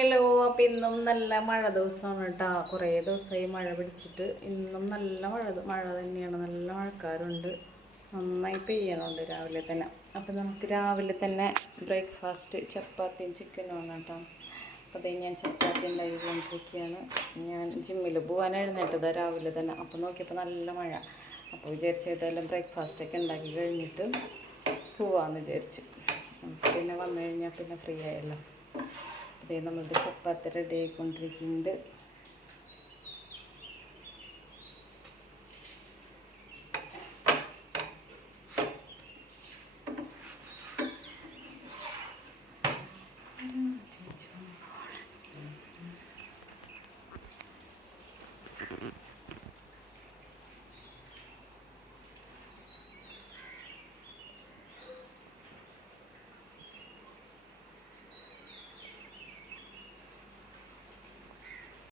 Hello, അപ്പം ഇന്നും നല്ല മഴ ദിവസമാണ് കേട്ടോ. കുറേ ദിവസമായി മഴ പിടിച്ചിട്ട് ഇന്നും നല്ല മഴ തന്നെയാണ്. നല്ല മഴക്കാറുണ്ട്, നന്നായി പെയ്യണുണ്ട് രാവിലെ തന്നെ. അപ്പം നമുക്ക് രാവിലെ തന്നെ ബ്രേക്ക്ഫാസ്റ്റ് ചപ്പാത്തിയും ചിക്കനുമാണ് കേട്ടോ. അപ്പോൾ അതേ ഞാൻ ചപ്പാത്തി ഉണ്ടാക്കിക്കൊണ്ടിരിക്കുകയാണ്. ഞാൻ ജിമ്മിൽ പോകാൻ എഴുന്നേറ്റതാണ് രാവിലെ തന്നെ. അപ്പോൾ നോക്കിയപ്പോൾ നല്ല മഴ. അപ്പോൾ വിചാരിച്ചതെല്ലാം ബ്രേക്ക്ഫാസ്റ്റൊക്കെ ഉണ്ടാക്കി കഴിഞ്ഞിട്ട് പോവാമെന്ന് വിചാരിച്ചു. പിന്നെ വന്നു കഴിഞ്ഞാൽ പിന്നെ ഫ്രീ ആയല്ലോ. അതേ നമ്മളുടെ ചപ്പാത്തി റെഡി ആയിക്കൊണ്ടിരിക്കുന്നുണ്ട്.